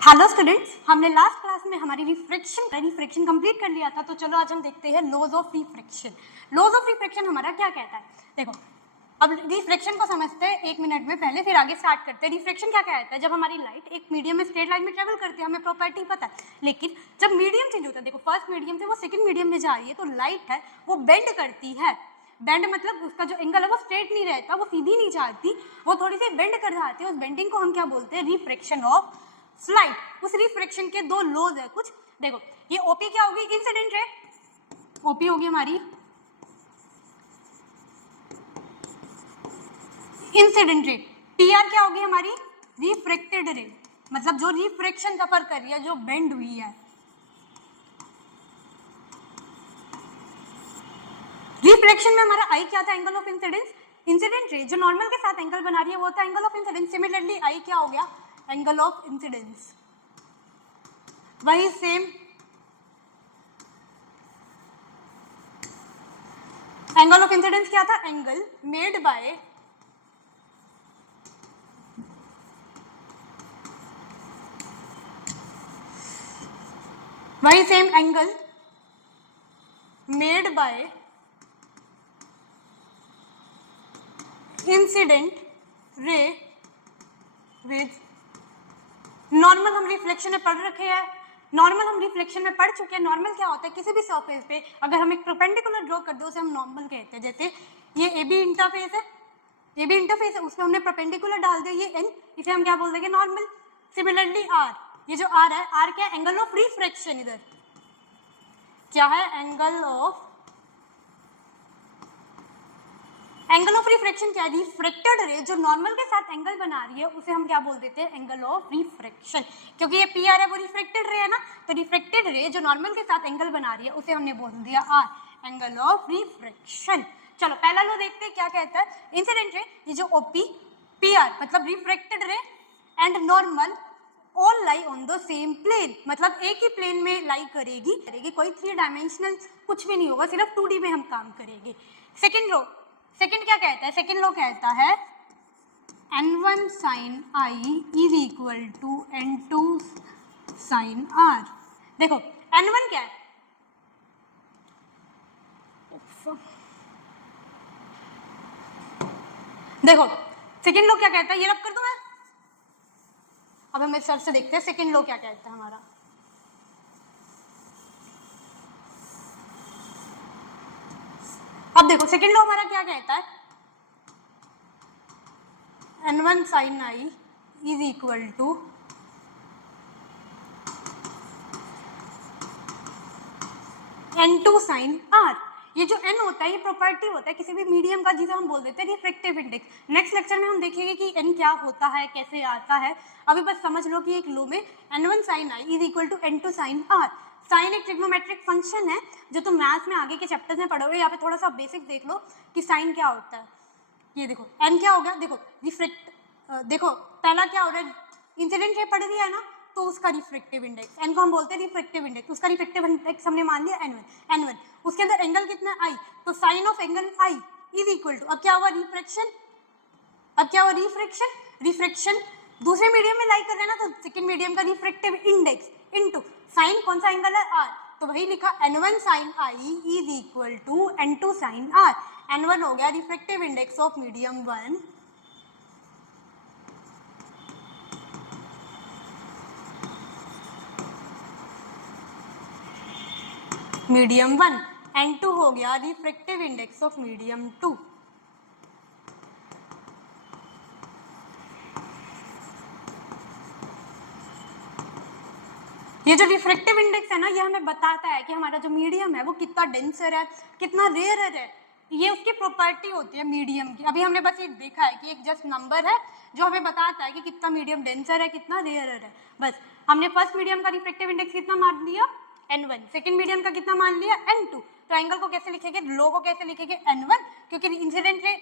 Hello students, हमने last class में हमारी रिफ्रैक्शन कंप्लीट कर लिया था। तो चलो आज हम देखते हैं laws of refraction. Laws of refraction हमारा क्या कहता है, देखो अब रिफ्रैक्शन को समझते हैं 1 मिनट में पहले, फिर आगे स्टार्ट करते हैं। रिफ्रैक्शन क्या कहता है, जब हमारी लाइट एक मीडियम में स्ट्रेट लाइन में ट्रेवल करती है, हमें प्रॉपर्टी पता है, लेकिन जब मीडियम चेंज होता है, देखो फर्स्ट मीडियम से वो सेकंड मीडियम में जा रही है, तो लाइट है वो बेंड करती है। बेंड मतलब उसका जो एंगल है वो स्ट्रेट नहीं रहता, वो सीधी नहीं जाती, वो थोड़ी सी बेंड कर जाती है। उस बेंडिंग को हम क्या बोलते हैं, रिफ्रैक्शन ऑफ लाइट। उस रिफ्रैक्शन के दो लॉज है कुछ, देखो ये ओपी क्या होगी, इंसिडेंट रे, ओपी होगी हमारी इंसिडेंट रे, पीआर क्या होगी हमारी रिफ्रैक्टेड रे, मतलब जो रिफ्रैक्शन सफर कर रही है, जो बेंड हुई है। रिफ्रैक्शन में हमारा आई क्या था, angle of incidence. Incident ray जो नॉर्मल के साथ एंगल बना रही है वो था angle of incidence. Similarly I क्या हो गया, एंगल ऑफ इंसिडेंस। वही सेम एंगल ऑफ इंसिडेंस क्या था, एंगल मेड बाय वही same angle made by incident ray with normal. हम रिफ्लेक्शन में पढ़ रखे हैं, नॉर्मल हम रिफ्लेक्शन में पढ़ चुके हैं। नॉर्मल क्या होता है, किसी भी सरफेस पे अगर हम एक परपेंडिकुलर ड्रॉ कर दो उसे हम नॉर्मल कहते हैं। जैसे ये ए बी इंटरफेस है, ये भी इंटरफेस है, उसमें हमने परपेंडिकुलर डाल दिया, ये एन, इसे हम क्या बोल देंगे, नॉर्मल। सिमिलरली आर, ये जो आर है, आर क्या, एंगल ऑफ रिफ्रैक्शन। इधर क्या है, एंगल ऑफ रिफ्रैक्शन क्या है, रिफ्रैक्टेड रे जो नॉर्मल के साथ एंगल बना रही है उसे हम क्या बोल देते हैं, एंगल ऑफ रिफ्रैक्शन। क्योंकि ये पी आर है वो रिफ्रैक्टेड रे है ना, तो रिफ्रैक्टेड रे जो नॉर्मल के साथ एंगल बना रही है उसे हमने बोल दिया आर, एंगल ऑफ रिफ्रैक्शन। चलो पहला लो देखते हैं क्या कहता है, इंसिडेंट रे, ये जो ओपी पी आर मतलब refracted ray and normal all lie on the same plane, मतलब एक ही प्लेन में लाई करेगी, कोई 3 डायमेंशनल कुछ भी नहीं होगा, सिर्फ 2D में हम काम करेंगे। सेकेंड लो, सेकेंड क्या कहता है, सेकेंड लो कहता है n1 sin i is equal to n2 sin r। देखो n1 क्या है, देखो सेकेंड लो क्या कहता है, ये रब कर दूं मैं। अब हम इस सर से देखते हैं सेकेंड लो क्या कहता है हमारा। अब देखो सेकेंड लो हमारा क्या कहता है, n1 sin i is equal to n2 sin r। ये जो n होता है ये प्रॉपर्टी होता है किसी भी मीडियम का, जिसे हम बोल देते हैं रिफ्रैक्टिव इंडेक्स। नेक्स्ट लेक्चर में हम देखेंगे कि n क्या होता है, कैसे आता है। अभी बस समझ लो कि एक लो में n1 sin i is equal to n2 sin r। Sine एक ट्रिग्नोमेट्रिक फंक्शन है जो तुम मैथ्स में आगे के चैप्टर्स में पढ़ोगे। यहाँ पे थोड़ा सा बेसिक देख लो कि साइन क्या होता है। ये देखो n क्या हो गया, देखो देखो पहला क्या हो रहा है, इंसिडेंट रे पढ़ दिया है ना, तो उसका रिफ्रैक्टिव इंडेक्स n को हम बोलते हैं रिफ्रैक्टिव इंडेक्स। उसका रिफ्रैक्टिव इंडेक्स हमने मान लिया n1। उसके अंदर एंगल कितना है, i, तो sine of angle i is equal to, अब क्या हुआ रिफ्रैक्शन, रिफ्रैक्शन दूसरे मीडियम में लाई कर रहे हैं ना, तो सेकंड मीडियम का रिफ्रैक्टिव इंडेक्स इनटू साइन, कौन सा एंगल है, r, तो वही लिखा n1 sin i is equal to n2 sin r। n1 हो गया refractive index of medium 1, medium 1, n2 हो गया रिफ्रैक्टिव इंडेक्स ऑफ मीडियम 2। ये जो रिफ्रैक्टिव इंडेक्स है ना, ये हमें बताता है कि हमारा जो मीडियम है वो कितना डेंसर है, कितना रेयर है। ये उसकी प्रॉपर्टी होती है मीडियम की। अभी हमने बस ये देखा है कि एक जस्ट नंबर है जो हमें बताता है कि कितना मीडियम डेंसर है, कितना रेयर है। बस हमने फर्स्ट मीडियम का रिफ्रैक्टिव इंडेक्स कितना मान लिया, n1, सेकंड मीडियम का कितना मान लिया, n2। तो एंगल को कैसे लिखेंगे, लो को कैसे लिखेंगे, n1, क्योंकि incident ray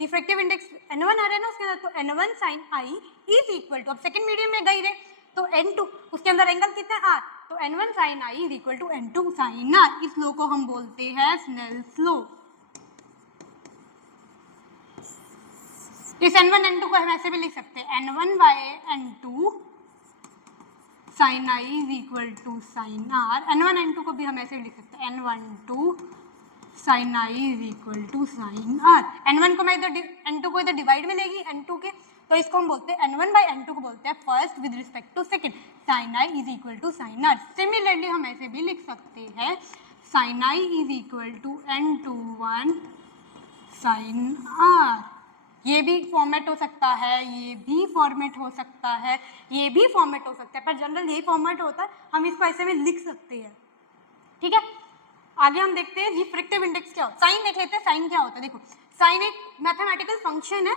refractive index n1 आ रहा है ना उसके अंदर, तो n1 sin i is equal to, अब सेकंड मीडियम में गई रे तो n2, उसके अंदर एंगल कितना है r, तो n1 sin i is equal to n2 sin r। इस लो को हम बोलते हैं स्नेल्स लो। इस n1 n2 को हम ऐसे भी लिख सकते हैं n1 by n2 sine I is equal to sine R, n1 n2 को भी हम ऐसे लिख सकते हैं, n12 sine I is equal to sine R. n1 को मैं इधर n2 को इधर डिवाइड में लेगी n2 के, तो इसको हम बोलते हैं n1 बाई n2 को बोलते हैं first with respect to second, sine I is equal to sine R. Similarly हम ऐसे भी लिख सकते हैं sine I is equal to n21 sine R. ये भी फॉर्मेट हो सकता है, ये भी फॉर्मेट हो सकता है, ये भी फॉर्मेट हो सकता है, पर जनरल यही फॉर्मेट होता है, हम इसको ऐसे में लिख सकते हैं। ठीक है, आगे हम देखते हैं रिफ्रैक्टिव इंडेक्स क्या होता है। साइन देख लेते हैं, साइन क्या होता है। देखो साइन एक मैथमेटिकल फंक्शन है,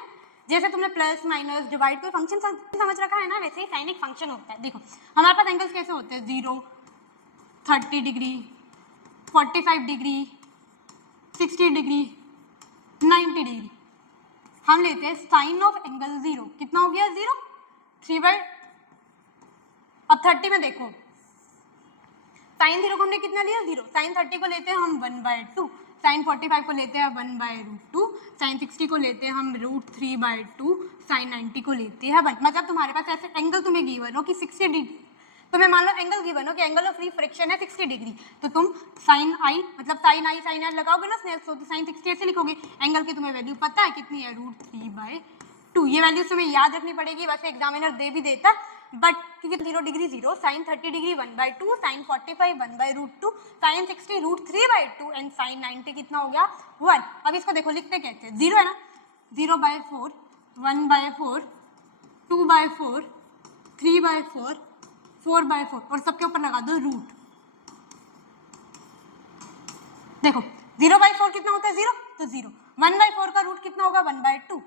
जैसे तुमने प्लस माइनस डिवाइड कोई फंक्शन समझ रखा है ना, वैसे ही साइन एक फंक्शन होता है। देखो हमारे पास एंगल्स कैसे होते हैं, 0, 30 डिग्री, 45 डिग्री, 60 डिग्री, 90 डिग्री। हम लेते हैं साइन ऑफ एंगल 0, कितना हो गया 0, 3/, अब 30 में देखो साइन 0 को हमने कितना लिया 0, साइन 30 को लेते हैं हम 1/2, साइन 45 को लेते हैं 1/√2, साइन 60 को लेते हैं हम √3/2, साइन 90 को लेते हैं 1। मतलब तुम्हारे पास ऐसे एंगल तुम्हें गिवन हो कि 60 डिग्री, तुम्हें मान लो एंगल गिवन हो कि एंगल ऑफ रिफ्रैक्शन है 60 डिग्री, तो तुम साइन आई मतलब साइन आई साइन आर लगाओगे ना स्नेल, तो साइन 60 ऐसे लिखोगे। एंगल की तुम्हें वैल्यू पता है कितनी है, √3/2। ये वैल्यू तुम्हें याद रखनी पड़ेगी, वैसे एग्जामिनर दे भी देता, बट क्योंकि 0 degree 0, sine 30 degree 1/2, sine 45 1/√2, sine 60 √3/2 and sine 90 कितना हो गया 1। अब इसको देखो लिखते कैसे, 0 है ना, 0/4, 1/4, 2/4, 3/4, 4/4 और सबके ऊपर लगा दो रूट। देखो 0/4 कितना होता है 0, तो 0, 1/4 का रूट कितना होगा 1/2,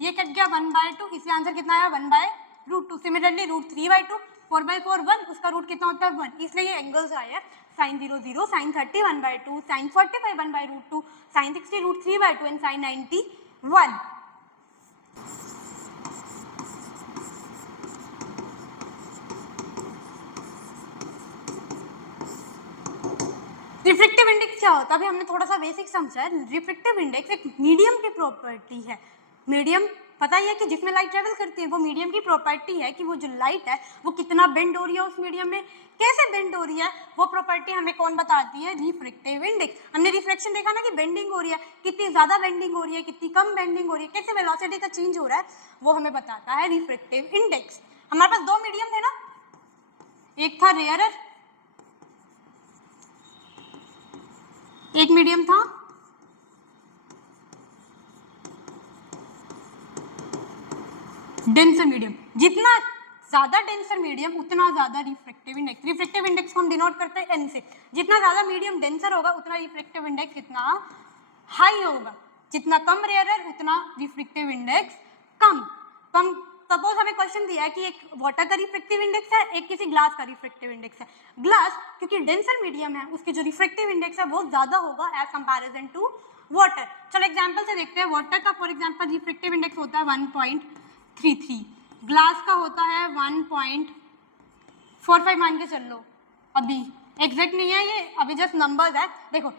ये कट गया 1/2, इसलिए आंसर कितना आया 1/√2। सिमिलरली √3/2, 4/4 1, उसका रूट कितना होता है 1, इसलिए ये एंगल्स आया sine 0 0, sine 30 1/2, sine 45 1/√2, sine 60 √3/2 and sine 90 1। Refractive index क्या होता है, अभी हमने थोड़ा सा बेसिक समझा है। रिफ्रैक्टिव इंडेक्स एक मीडियम की प्रॉपर्टी है। मीडियम पता ही है कि जिसमें लाइट ट्रेवल करती है, वो मीडियम की प्रॉपर्टी है कि वो जो लाइट है वो कितना बेंड हो रही है उस मीडियम में, कैसे बेंड हो रही है, वो प्रॉपर्टी हमें कौन बताती है, रिफ्रैक्टिव इंडेक्स। हमने रिफ्लेक्शन देखा ना कि बेंडिंग हो रही है, कितनी ज्यादा बेंडिंग हो रही है, कितनी कम बेंडिंग हो रही है, कैसे वेलोसिटी का चेंज हो रहा है, वो हमें बताता है रिफ्रैक्टिव इंडेक्स। हमारे पास दो मीडियम थे ना, एक था रेयरर, एक मीडियम था डेंसर मीडियम। जितना ज्यादा डेंसर मीडियम उतना ज्यादा रिफ्रैक्टिव इंडेक्स। रिफ्रैक्टिव इंडेक्स को हम डिनोट करते हैं एन से। जितना ज्यादा मीडियम डेंसर होगा उतना रिफ्रैक्टिव इंडेक्स कितना हाई होगा, जितना कम रेयरर उतना रिफ्रैक्टिव इंडेक्स कम। कम सपोज हमें क्वेश्चन दिया है कि एक वाटर का रिफ्रैक्टिव इंडेक्स है, एक किसी ग्लास का रिफ्रैक्टिव इंडेक्स है। ग्लास क्योंकि डेंसर मीडियम है, उसके जो रिफ्रैक्टिव इंडेक्स है वो ज्यादा होगा एज कंपैरिजन टू वाटर। चलो एग्जांपल से देखते हैं। वाटर का फॉर एग्जांपल रिफ्रैक्टिव इंडेक्स होता है 1.33, ग्लास का होता है 1.45 मान के चल लो। अभी एग्जैक्ट नहीं है ये, अभी जस्ट नंबर्स है। देखो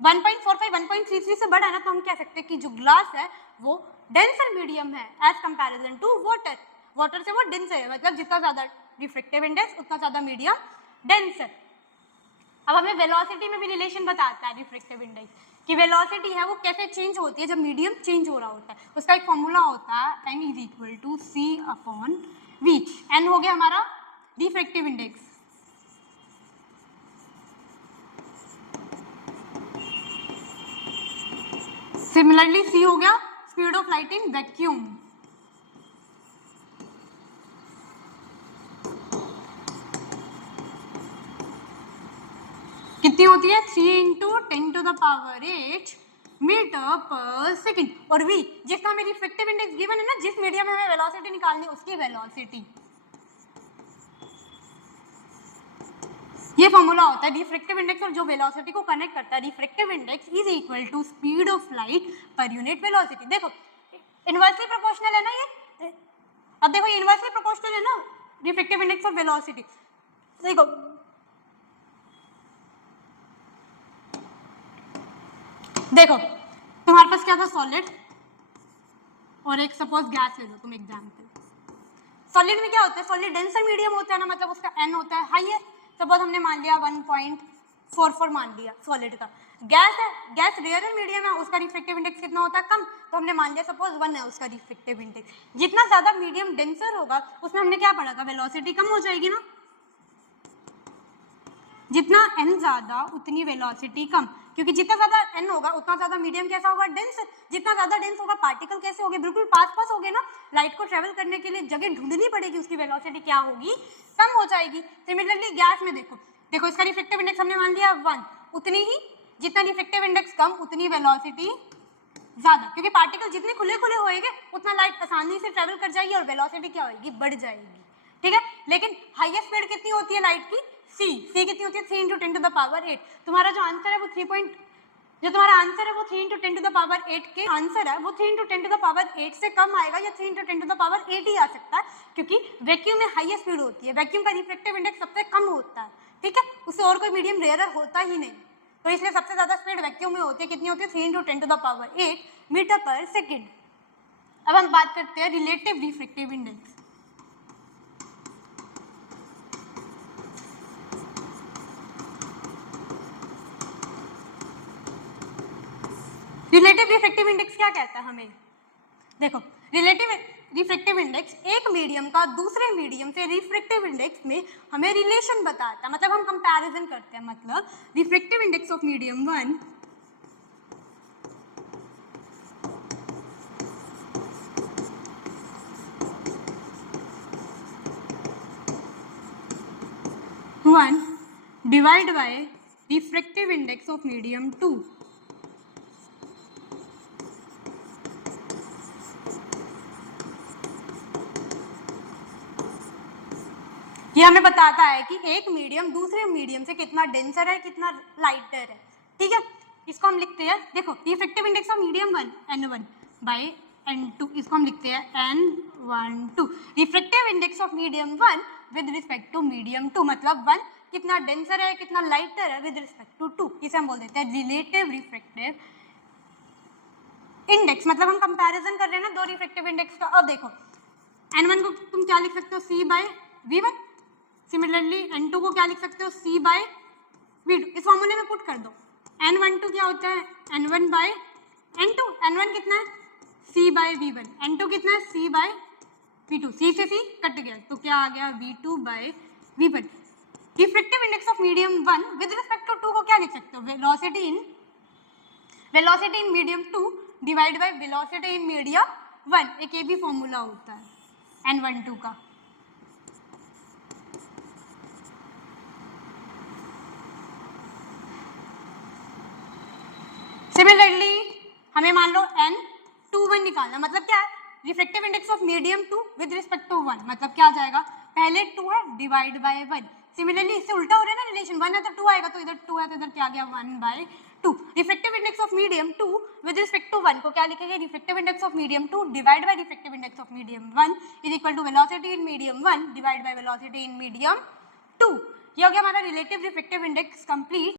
1.45 1.33 से बड़ा है ना, तो हम कह सकते हैं कि जो ग्लास है वो डेंसर मीडियम है as comparison to water. Water से वो डेंसर है, मतलब जितना ज्यादा रिफ्रैक्टिव इंडेक्स उतना ज्यादा मीडियम डेंसर। अब हमें वेलोसिटी में भी रिलेशन बताता है रिफ्रैक्टिव इंडेक्स कि वेलोसिटी है वो कैसे चेंज होती है जब मीडियम चेंज हो रहा होता है। उसका एक फॉर्मूला होता है n = c/v। n हो गया हमारा रिफ्रैक्टिव इंडेक्स, सिमिलरली c हो गया speed of light in vacuum. कितनी होती है 3 × 10⁸ मीटर पर सेकंड। और v जिसका हमें रिफ्रैक्टिव इंडेक्स गिवन है ना, जिस मीडियम में हमें वेलोसिटी निकालनी है उसकी वेलोसिटी, ये फॉर्मूला होता है रिफ्रैक्टिव इंडेक्स और जो वेलोसिटी को कनेक्ट करता है। Refractive index is equal to speed of light पर यूनिट वेलोसिटी। देखो इनवर्सली प्रोपोर्शनल है ना ये, अब देखो ये इनवर्सली प्रोपोर्शनल है ना रिफ्रैक्टिव इंडेक्स और वेलोसिटी। देखो देखो तुम्हारे पास क्या था, सॉलिड और एक सपोज गैस ले लो तुम एग्जाम्पल। सॉलिड में क्या होता है, सॉलिड डेंसर मीडियम होता है ना, मतलब उसका n होता है हाई है, सपोज हमने मान लिया 1.44 मान लिया सॉलिड का। गैस है, गैस रेयरर मीडियम है, उसका रिफ्रैक्टिव इंडेक्स कितना होता है, कम, तो हमने मान लिया सपोज 1 है उसका रिफ्रैक्टिव इंडेक्स। जितना ज्यादा मीडियम डेंसर होगा उसमें हमने क्या पढ़ा था, वेलोसिटी कम हो जाएगी ना, जितना n ज्यादा उतनी वेलोसिटी कम, क्योंकि जितना ज्यादा n होगा उतना ज्यादा मीडियम कैसा होगा, डेंस। जितना ज्यादा डेंस होगा पार्टिकल कैसे होंगे, बिल्कुल पास पास होंगे ना, लाइट को ट्रेवल करने के लिए जगह ढूंढनी पड़ेगी, उसकी वेलोसिटी क्या होगी, कम हो जाएगी। सिमिलरली गैस में देखो, देखो इसका रिफ्रैक्टिव इंडेक्स हमने मान लिया 1, उतनी ही, जितना रिफ्रैक्टिव इंडेक्स कम उतनी वेलोसिटी ज्यादा, क्योंकि पार्टिकल जितने खुले खुले होएंगे उतना लाइट आसानी से ट्रेवल कर जाएगी और वेलोसिटी क्या होगी, बढ़ जाएगी, ठीक है। लेकिन हाईएस्ट स्पीड कितनी होती है लाइट की, c कितनी होती है 3 × 10 to the power 8। तुम्हारा जो आंसर है वो 3 जो तुम्हारा आंसर है वो 3 × 10 to the power 8 के आंसर है वो 3 × 10 to the power 8 से कम आएगा या 3 × 10 to the power 8 ही आ सकता है, क्योंकि वैक्यूम में हाईएस्ट स्पीड होती है, वैक्यूम का रिफ्रैक्टिव इंडेक्स सबसे कम होता है, ठीक है, उससे और कोई मीडियम रेयरर होता ही नहीं, तो इसलिए सबसे ज्यादा स्पीड वैक्यूम में होती है, कितनी होती है 3 × 10 to the power 8 मीटर पर सेकेंड। अब हम बात करते हैं relative refractive index. Relative refractive index क्या कहता है हमें, देखो रिलेटिव रिफ्रैक्टिव इंडेक्स एक मीडियम का दूसरे मीडियम से रिफ्रैक्टिव इंडेक्स में हमें रिलेशन बताता है, मतलब हम कंपैरिजन करते हैं, मतलब refractive index of medium 1 divide by refractive index of medium 2। ये हमें बताता है कि एक मीडियम दूसरे मीडियम से कितना डेंसर है, कितना लाइटर है, ठीक है। इसको हम लिखते हैं, देखो refractive index of medium 1 n1 by n2, इसको हम लिखते हैं n12। Refractive index of medium 1 with respect to medium 2, मतलब 1 कितना डेंसर है, कितना लाइटर है विद रिस्पेक्ट टू 2, इसे हम बोल देते हैं रिलेटिव रिफ्रैक्टिव इंडेक्स, मतलब हम कंपैरिजन कर रहे हैं ना दो रिफ्रैक्टिव इंडेक्स का। अब देखो n1 को तुम क्या लिख सकते हो, c bye v1, similarly n2 को क्या लिख सकते हो, c बाय v2, इस फॉर्मूले में पुट कर दो। n12 क्या होता है, n1 बाय n2, n1 कितना है c बाय v1, n2 कितना है c बाय v2, c से c कट गया तो क्या आ गया v2 by v1। Refractive index of medium 1 with respect to 2 को क्या लिख सकते हो, velocity in medium 2 divide by velocity in medium 1, एक ये भी फॉर्मूला होता है n12 का। सिमिलरली हमें मान लो n21 निकालना, मतलब क्या है, refractive index of medium 2 with respect to 1, मतलब क्या आ जाएगा, पहले 2 है डिवाइड बाय 1। सिमिलरली इससे उल्टा हो रहा है ना रिलेशन, 1 है तो 2 आएगा, तो इधर 2 है तो इधर क्या आ गया 1/2। Refractive index of medium 2 with respect to 1 को क्या लिखेंगे, refractive index of medium 2 divide by refractive index of medium 1 is equal to velocity in medium 1 divide by velocity in medium 2। ये हो गया हमारा रिलेटिव रिफ्रैक्टिव इंडेक्स कंप्लीट।